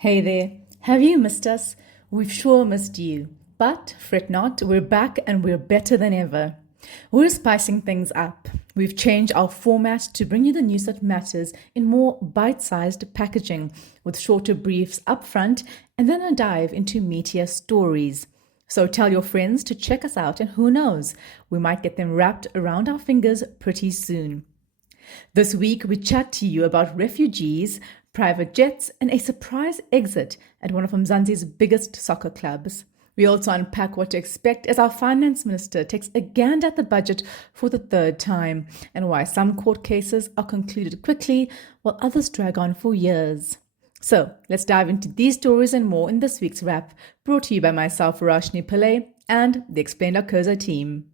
Hey there. Have you missed us? We've sure missed you. But fret not, we're back and we're better than ever. We're spicing things up. We've changed our format to bring you the news that matters in more bite-sized packaging, with shorter briefs up front and then a dive into meatier stories. So tell your friends to check us out, and who knows, we might get them wrapped around our fingers pretty soon. This week, we chat to you about refugees, private jets, and a surprise exit at one of Mzansi's biggest soccer clubs. We also unpack what to expect as our finance minister takes a gander at the budget for the third time, and why some court cases are concluded quickly while others drag on for years. So let's dive into these stories and more in this week's wrap, brought to you by myself, Verashni Pillay, and the Explained Arcosa team.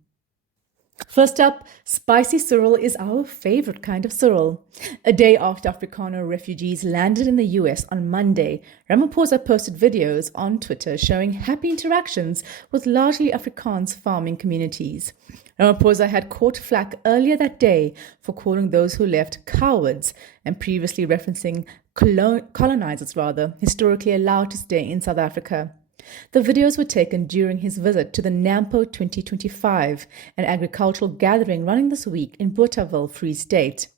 First up, spicy Cyril is our favorite kind of Cyril. A day after Afrikaner refugees landed in the US on Monday, Ramaphosa posted videos on Twitter showing happy interactions with largely Afrikaans farming communities. Ramaphosa had caught flack earlier that day for calling those who left cowards and previously referencing colonizers historically allowed to stay in South Africa. The videos were taken during his visit to the NAMPO 2025, an agricultural gathering running this week in Bothaville, Free State.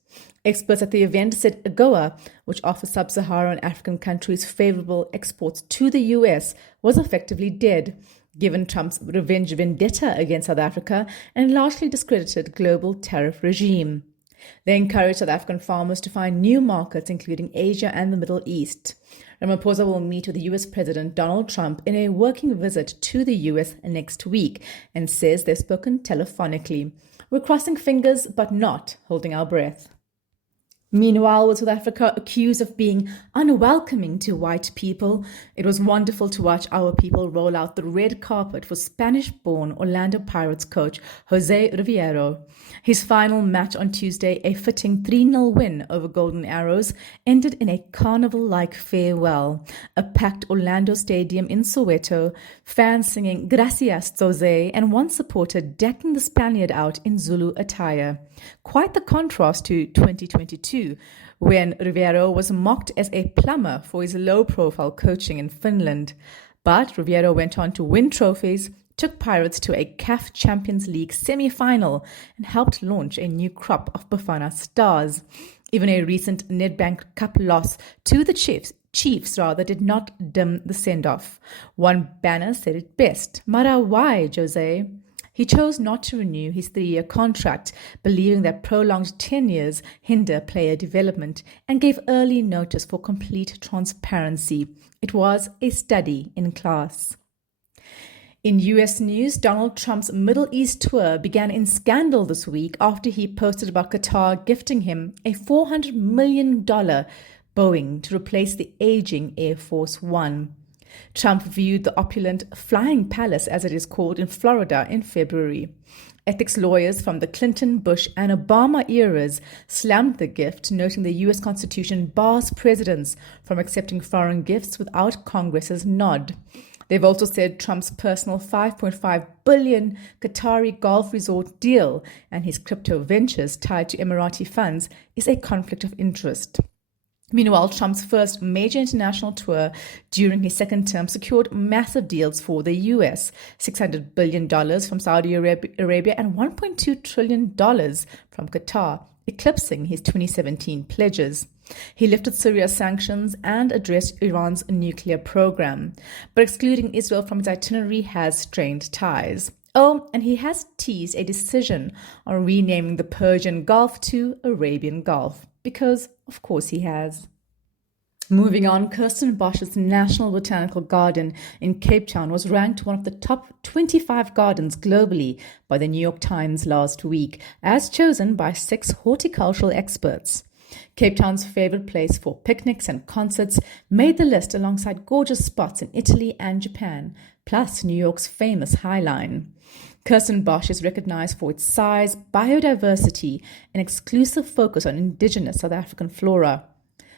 Experts at the event said AGOA, which offers sub-Saharan African countries favorable exports to the US, was effectively dead, given Trump's revenge vendetta against South Africa and largely discredited global tariff regime. They encouraged South African farmers to find new markets, including Asia and the Middle East. Ramaphosa will meet with the US President Donald Trump in a working visit to the US next week and says they've spoken telephonically. We're crossing fingers, but not holding our breath. Meanwhile, with South Africa accused of being unwelcoming to white people, it was wonderful to watch our people roll out the red carpet for Spanish-born Orlando Pirates coach Jose Riviero. His final match on Tuesday, a fitting 3-0 win over Golden Arrows, ended in a carnival-like farewell. A packed Orlando Stadium in Soweto, fans singing Gracias, Jose, and one supporter decking the Spaniard out in Zulu attire. Quite the contrast to 2022, when Riviero was mocked as a plumber for his low-profile coaching in Finland. But Riviero went on to win trophies, took Pirates to a CAF Champions League semi-final, and helped launch a new crop of Bafana stars. Even a recent Nedbank Cup loss to the Chiefs did not dim the send-off. One banner said it best, "Mara, why, Jose?" He chose not to renew his 3-year contract, believing that prolonged 10 years hinder player development, and gave early notice for complete transparency. It was a study in class. In US news, Donald Trump's Middle East tour began in scandal this week after he posted about Qatar gifting him a $400 million Boeing to replace the aging Air Force One. Trump viewed the opulent Flying Palace, as it is called, in Florida in February. Ethics lawyers from the Clinton, Bush, and Obama eras slammed the gift, noting the U.S. Constitution bars presidents from accepting foreign gifts without Congress's nod. They've also said Trump's personal $5.5 billion Qatari golf resort deal and his crypto ventures tied to Emirati funds is a conflict of interest. Meanwhile, Trump's first major international tour during his second term secured massive deals for the U.S., $600 billion from Saudi Arabia and $1.2 trillion from Qatar, eclipsing his 2017 pledges. He lifted Syria's sanctions and addressed Iran's nuclear program, but excluding Israel from his itinerary has strained ties. Oh, and he has teased a decision on renaming the Persian Gulf to Arabian Gulf. Because, of course, he has. Moving on, Kirsten Bosch's National Botanical Garden in Cape Town was ranked one of the top 25 gardens globally by the New York Times last week, as chosen by 6 horticultural experts. Cape Town's favorite place for picnics and concerts made the list alongside gorgeous spots in Italy and Japan, plus New York's famous High Line. Kirsten Bosch is recognized for its size, biodiversity, and exclusive focus on indigenous South African flora.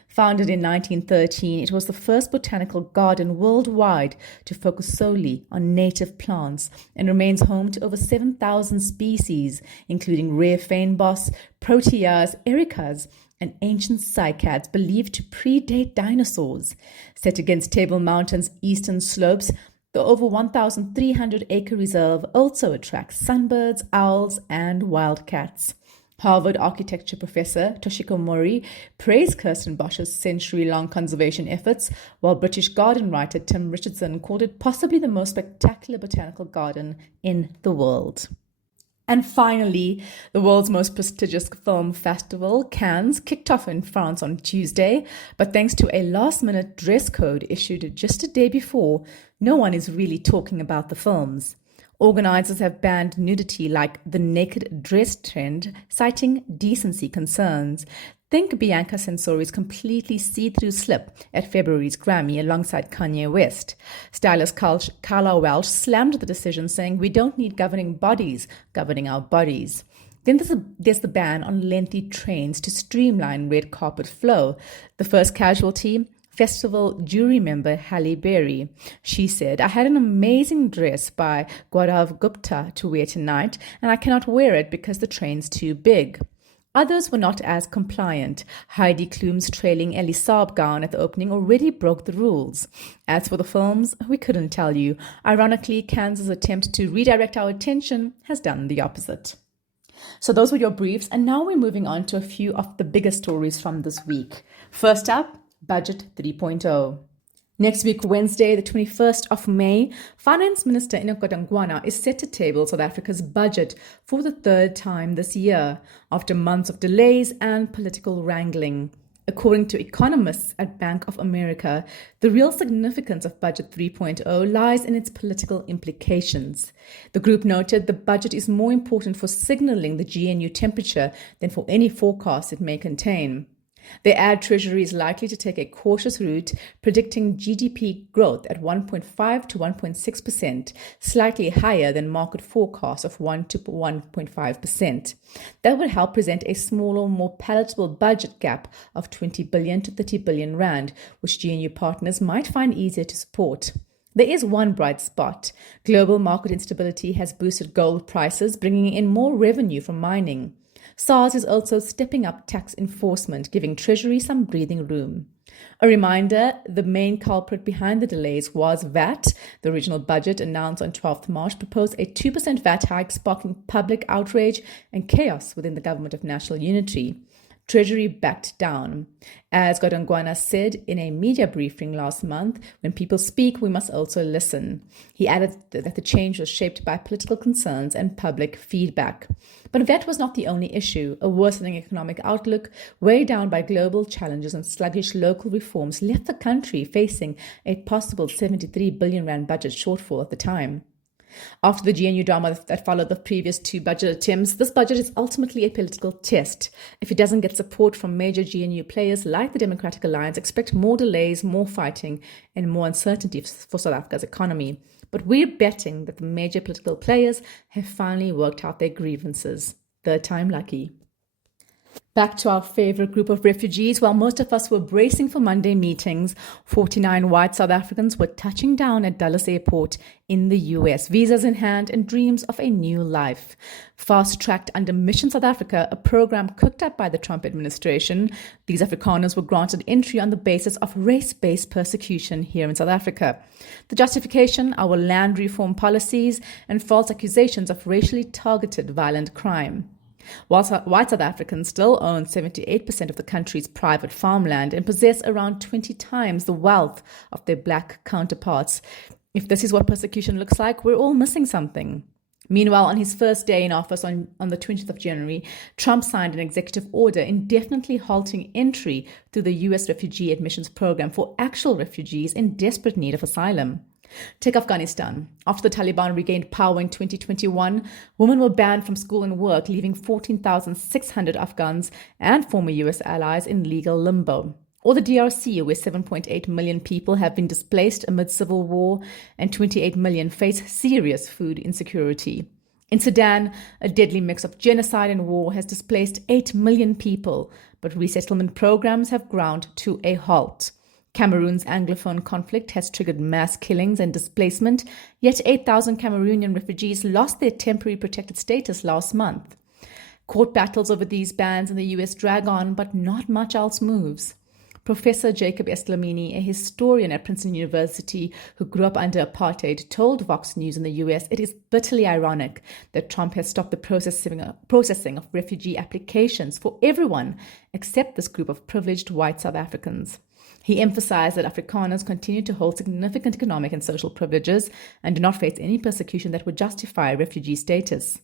Founded in 1913, it was the first botanical garden worldwide to focus solely on native plants and remains home to over 7,000 species, including rare fynbos, proteas, ericas, an ancient cycad believed to predate dinosaurs. Set against Table Mountain's eastern slopes, the over 1,300-acre reserve also attracts sunbirds, owls, and wildcats. Harvard architecture professor Toshiko Mori praised Kirsten Bosch's century-long conservation efforts, while British garden writer Tim Richardson called it possibly the most spectacular botanical garden in the world. And finally, the world's most prestigious film festival, Cannes, kicked off in France on Tuesday, but thanks to a last-minute dress code issued just a day before, no one is really talking about the films. Organizers have banned nudity like the naked dress trend, citing decency concerns. Think Bianca Censori's completely see-through slip at February's Grammy alongside Kanye West. Stylist Carla Welch slammed the decision, saying, "We don't need governing bodies governing our bodies." Then there's the ban on lengthy trains to streamline red carpet flow. The first casualty, festival jury member Halle Berry. She said, "I had an amazing dress by Gaurav Gupta to wear tonight, and I cannot wear it because the train's too big." Others were not as compliant. Heidi Klum's trailing Ellie Saab gown at the opening already broke the rules. As for the films, we couldn't tell you. Ironically, Cannes' attempt to redirect our attention has done the opposite. So those were your briefs, and now we're moving on to a few of the bigger stories from this week. First up, Budget 3.0. Next week, Wednesday, the 21st of May, Finance Minister Enoch Godongwana is set to table South Africa's budget for the third time this year, after months of delays and political wrangling. According to economists at Bank of America, the real significance of Budget 3.0 lies in its political implications. The group noted the budget is more important for signaling the GNU temperature than for any forecast it may contain. They add Treasury is likely to take a cautious route, predicting GDP growth at 1.5 to 1.6%, slightly higher than market forecasts of 1 to 1.5%. That would help present a smaller, more palatable budget gap of 20 billion to 30 billion rand, which GNU partners might find easier to support. There is one bright spot. Global market instability has boosted gold prices, bringing in more revenue from mining. SARS is also stepping up tax enforcement, giving Treasury some breathing room. A reminder, the main culprit behind the delays was VAT. The original budget announced on 12th March proposed a 2% VAT hike, sparking public outrage and chaos within the Government of National Unity. Treasury backed down. As Godongwana said in a media briefing last month, when people speak, we must also listen. He added that the change was shaped by political concerns and public feedback. But VAT was not the only issue. A worsening economic outlook, weighed down by global challenges and sluggish local reforms, left the country facing a possible 73 billion rand budget shortfall at the time. After the GNU drama that followed the previous two budget attempts, this budget is ultimately a political test. If it doesn't get support from major GNU players like the Democratic Alliance, expect more delays, more fighting, and more uncertainty for South Africa's economy. But we're betting that the major political players have finally worked out their grievances. Third time lucky. Back to our favorite group of refugees. While most of us were bracing for Monday meetings, 49 white South Africans were touching down at Dulles Airport in the US, visas in hand and dreams of a new life. Fast-tracked under Mission South Africa, a program cooked up by the Trump administration, these Afrikaners were granted entry on the basis of race-based persecution here in South Africa. The justification, our land reform policies and false accusations of racially targeted violent crime. While white South Africans still own 78% of the country's private farmland and possess around 20 times the wealth of their black counterparts, if this is what persecution looks like, we're all missing something. Meanwhile, on his first day in office on the 20th of January, Trump signed an executive order indefinitely halting entry through the U.S. refugee admissions program for actual refugees in desperate need of asylum. Take Afghanistan. After the Taliban regained power in 2021, women were banned from school and work, leaving 14,600 Afghans and former US allies in legal limbo. Or the DRC, where 7.8 million people have been displaced amid civil war and 28 million face serious food insecurity. In Sudan, a deadly mix of genocide and war has displaced 8 million people, but resettlement programs have ground to a halt. Cameroon's Anglophone conflict has triggered mass killings and displacement, yet 8,000 Cameroonian refugees lost their temporary protected status last month. Court battles over these bans in the US drag on, but not much else moves. Professor Jacob Esclamini, a historian at Princeton University who grew up under apartheid, told Vox News in the US it is bitterly ironic that Trump has stopped the processing of refugee applications for everyone except this group of privileged white South Africans. He emphasized that Afrikaners continue to hold significant economic and social privileges and do not face any persecution that would justify refugee status.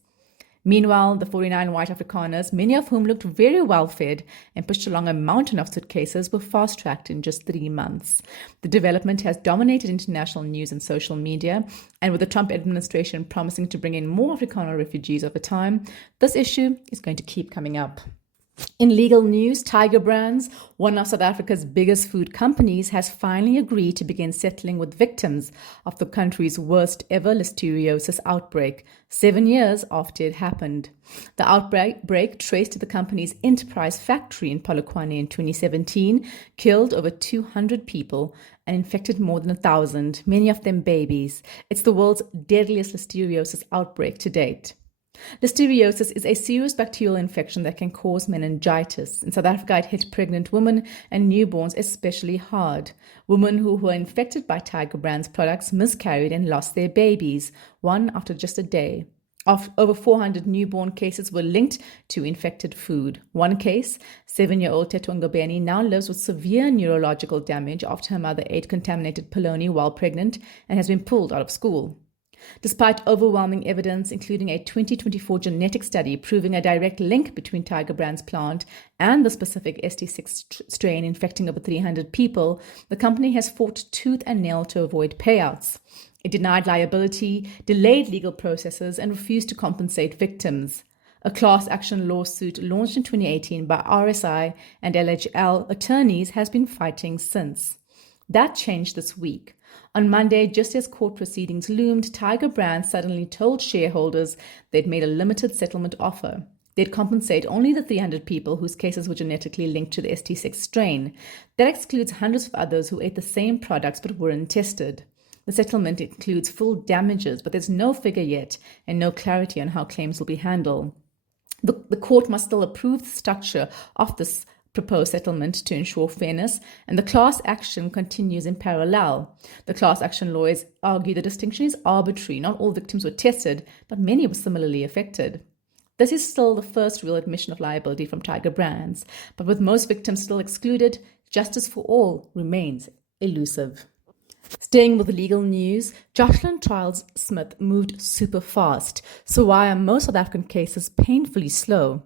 Meanwhile, the 49 white Afrikaners, many of whom looked very well fed and pushed along a mountain of suitcases, were fast-tracked in just 3 months. The development has dominated international news and social media, and with the Trump administration promising to bring in more Afrikaner refugees over time, this issue is going to keep coming up. In legal news, Tiger Brands, one of South Africa's biggest food companies, has finally agreed to begin settling with victims of the country's worst ever Listeriosis outbreak, 7 years after it happened. The outbreak, traced to the company's enterprise factory in Polokwane in 2017, killed over 200 people and infected more than 1,000, many of them babies. It's the world's deadliest Listeriosis outbreak to date. Listeriosis is a serious bacterial infection that can cause meningitis. In South Africa, it hit pregnant women and newborns especially hard. Women who were infected by Tiger Brands products miscarried and lost their babies, one after just a day. Over 400 newborn cases were linked to infected food. One case, 7-year-old Tetonga Beni, now lives with severe neurological damage after her mother ate contaminated polony while pregnant and has been pulled out of school. Despite overwhelming evidence, including a 2024 genetic study proving a direct link between Tiger Brands' plant and the specific ST6 strain infecting over 300 people, the company has fought tooth and nail to avoid payouts. It denied liability, delayed legal processes, and refused to compensate victims. A class action lawsuit launched in 2018 by RSI and LHL attorneys has been fighting since. That changed this week. On Monday, just as court proceedings loomed, Tiger Brands suddenly told shareholders they'd made a limited settlement offer. They'd compensate only the 300 people whose cases were genetically linked to the ST6 strain. That excludes hundreds of others who ate the same products but weren't tested. The settlement includes full damages, but there's no figure yet and no clarity on how claims will be handled. The court must still approve the structure of this proposed settlement to ensure fairness, and the class action continues in parallel. The class action lawyers argue the distinction is arbitrary. Not all victims were tested, but many were similarly affected. This is still the first real admission of liability from Tiger Brands, but with most victims still excluded, justice for all remains elusive. Staying with legal news, Joshlin Smith moved super fast, so why are most South African cases painfully slow?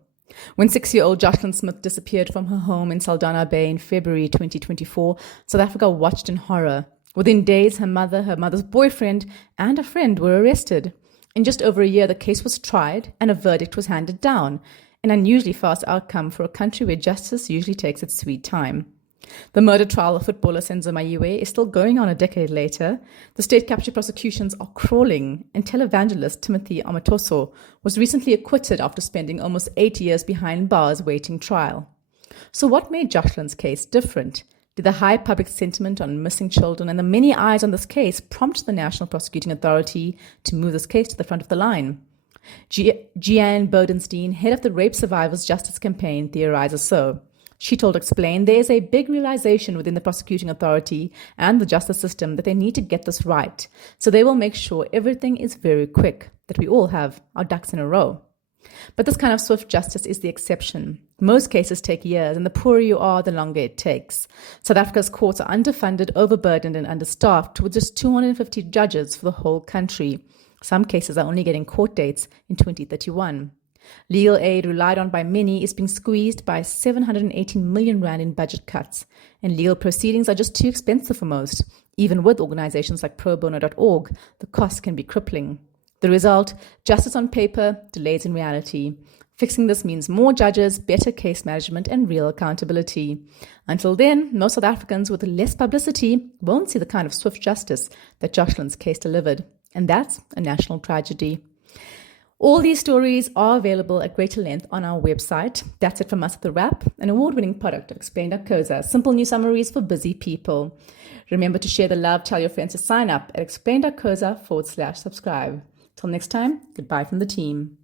When 6-year-old Joshlin Smith disappeared from her home in Saldanha Bay in February 2024, South Africa watched in horror. Within days, her mother's boyfriend, and a friend were arrested. In just over a year, the case was tried and a verdict was handed down, an unusually fast outcome for a country where justice usually takes its sweet time. The murder trial of footballer Senzo Mayiwe is still going on a decade later. The state capture prosecutions are crawling, and televangelist Timothy Amatoso was recently acquitted after spending almost 8 years behind bars waiting trial. So what made Joshlin's case different? Did the high public sentiment on missing children and the many eyes on this case prompt the National Prosecuting Authority to move this case to the front of the line? Jeanne Bodenstein, head of the Rape Survivors Justice Campaign, theorizes so. She told Explain there is a big realization within the prosecuting authority and the justice system that they need to get this right. So they will make sure everything is very quick, that we all have our ducks in a row. But this kind of swift justice is the exception. Most cases take years, and the poorer you are, the longer it takes. South Africa's courts are underfunded, overburdened, and understaffed, with just 250 judges for the whole country. Some cases are only getting court dates in 2031. Legal aid relied on by many is being squeezed by 718 million rand in budget cuts, and legal proceedings are just too expensive for most. Even with organizations like probono.org, the costs can be crippling. The result, justice on paper, delays in reality. Fixing this means more judges, better case management, and real accountability. Until then, most South Africans with less publicity won't see the kind of swift justice that Joshlin's case delivered. And that's a national tragedy. All these stories are available at greater length on our website. That's it from us at The Wrap, an award-winning product of Explain.co.za. Simple news summaries for busy people. Remember to share the love, tell your friends to sign up at explain.co.za/subscribe. Till next time, goodbye from the team.